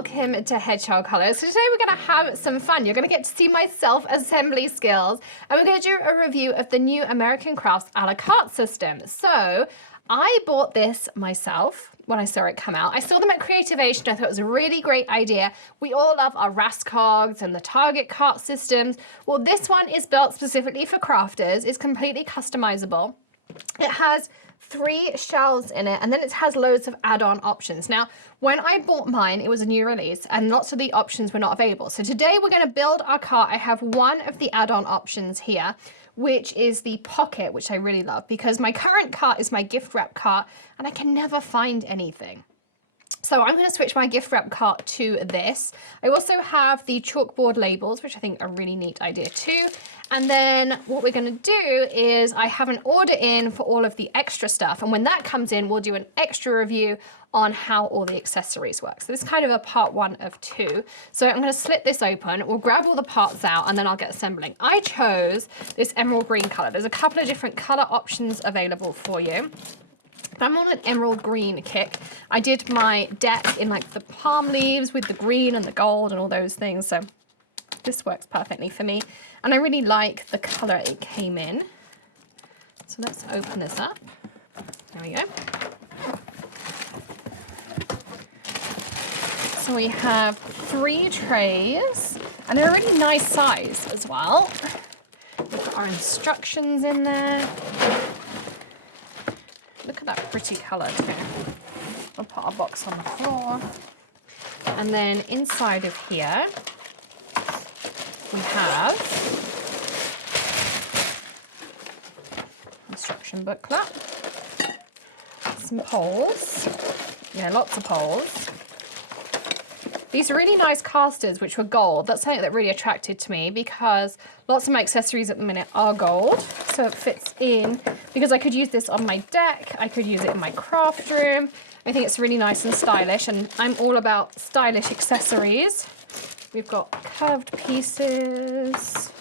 welcome to Hedgehog Hollow. So today we're going to have some fun. You're going to get to see my self-assembly skills, and we're going to do a review of the new American Crafts a la carte system. So I bought this myself when I saw it come out. I saw them at Creativation. I thought it was a really great idea. We all love our Rascogs and the Target cart systems. Well, this one is built specifically for crafters. It's completely customizable. It has 3 shelves in it, and then it has loads of add-on options. Now, when I bought mine, it was a new release, and lots of the options were not available. So today we're going to build our cart. I have one of the add-on options here, which is the pocket, which I really love, because my current cart is my gift wrap cart, and I can never find anything. So I'm going to switch my gift wrap cart to this. I also have the chalkboard labels, which I think are a really neat idea too. And then what we're going to do is I have an order in for all of the extra stuff. And when that comes in, we'll do an extra review on how all the accessories work. So this is kind of a part 1 of 2. So I'm going to slit this open. We'll grab all the parts out and then I'll get assembling. I chose this emerald green color. There's a couple of different color options available for you. I'm on an emerald green kick. I did my deck in like the palm leaves with the green and the gold and all those things. So this works perfectly for me. And I really like the color it came in. So let's open this up. There we go. So we have 3 trays, and they're a really nice size as well. We've got our instructions in there. Look at that pretty color too. We'll put our box on the floor. And then inside of here, we have instruction booklet, some poles, lots of poles. These are really nice casters, which were gold. That's something that really attracted to me because lots of my accessories at the minute are gold. So it fits in because I could use this on my deck. I could use it in my craft room. I think it's really nice and stylish, and I'm all about stylish accessories. We've got curved pieces.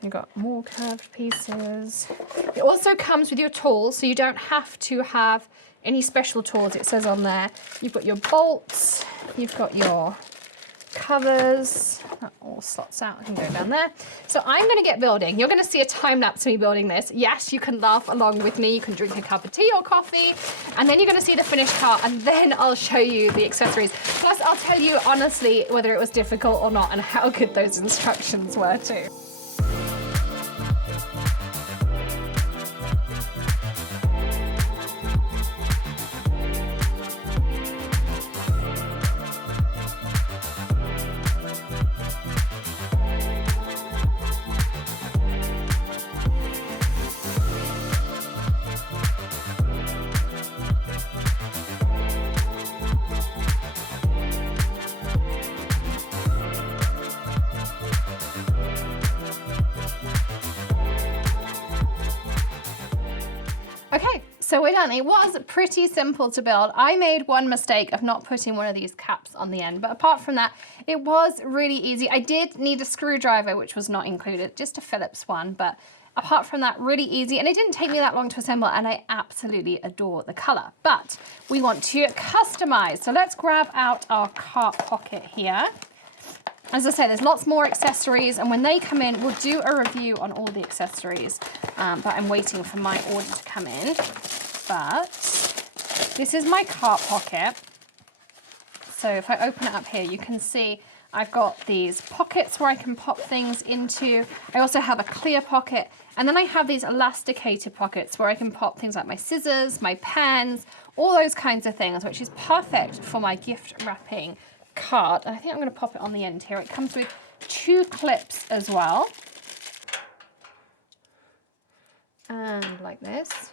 We've got more curved pieces. It also comes with your tools, so you don't have to have any special tools. It says on there, you've got your bolts, you've got your covers, that all slots out, I can go down there. So I'm gonna get building. You're gonna see a time lapse of me building this. Yes, you can laugh along with me, you can drink a cup of tea or coffee, and then you're gonna see the finished cart, and then I'll show you the accessories. Plus, I'll tell you honestly whether it was difficult or not and how good those instructions were too. Okay, so we're done. It was pretty simple to build. I made one mistake of not putting one of these caps on the end, but apart from that, it was really easy. I did need a screwdriver, which was not included, just a Phillips one, but apart from that, really easy. And it didn't take me that long to assemble, and I absolutely adore the color. But we want to customize. So let's grab out our cart pocket here. As I say, there's lots more accessories, and when they come in, we'll do a review on all the accessories, but I'm waiting for my order to come in. But this is my cart pocket. So if I open it up here, you can see I've got these pockets where I can pop things into. I also have a clear pocket, and then I have these elasticated pockets where I can pop things like my scissors, my pens, all those kinds of things, which is perfect for my gift wrapping card. And I think I'm going to pop it on the end here. It comes with 2 clips as well, and like this.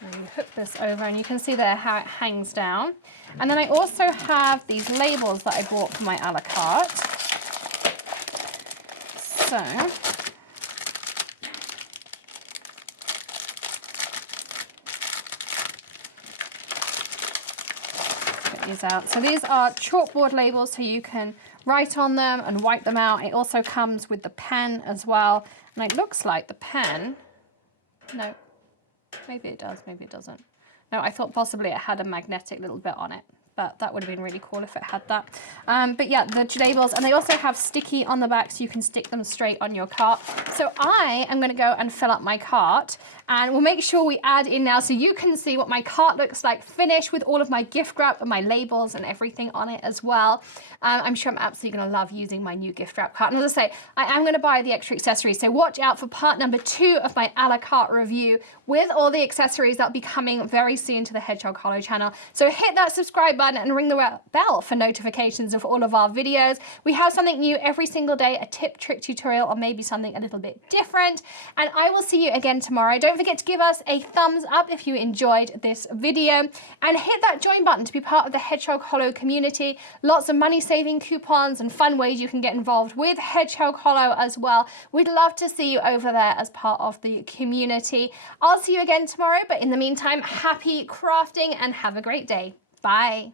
And you hook this over, and you can see there how it hangs down. And then I also have these labels that I bought for my a la carte. So these out. So these are chalkboard labels, so you can write on them and wipe them out. It also comes with the pen as well. And it looks like the pen, no, Maybe it does, maybe it doesn't. No, I thought possibly it had a magnetic little bit on it, but that would have been really cool if it had that. But yeah, the labels, and they also have sticky on the back so you can stick them straight on your cart. So I am going to go and fill up my cart, and we'll make sure we add in now so you can see what my cart looks like finished with all of my gift wrap and my labels and everything on it as well. I'm sure I'm absolutely going to love using my new gift wrap cart. And as I say, I am going to buy the extra accessories, so watch out for part number 2 of my a la carte review with all the accessories that'll be coming very soon to the Hedgehog Hollow channel. So hit that subscribe button and ring the bell for notifications of all of our videos. We have something new every single day, a tip, trick, tutorial, or maybe something a little bit different. And I will see you again tomorrow. Don't forget to give us a thumbs up if you enjoyed this video, and hit that join button to be part of the Hedgehog Hollow community. Lots of money-saving coupons and fun ways you can get involved with Hedgehog Hollow as well. We'd love to see you over there as part of the community. I'll see you again tomorrow, but in the meantime, happy crafting and have a great day. Bye.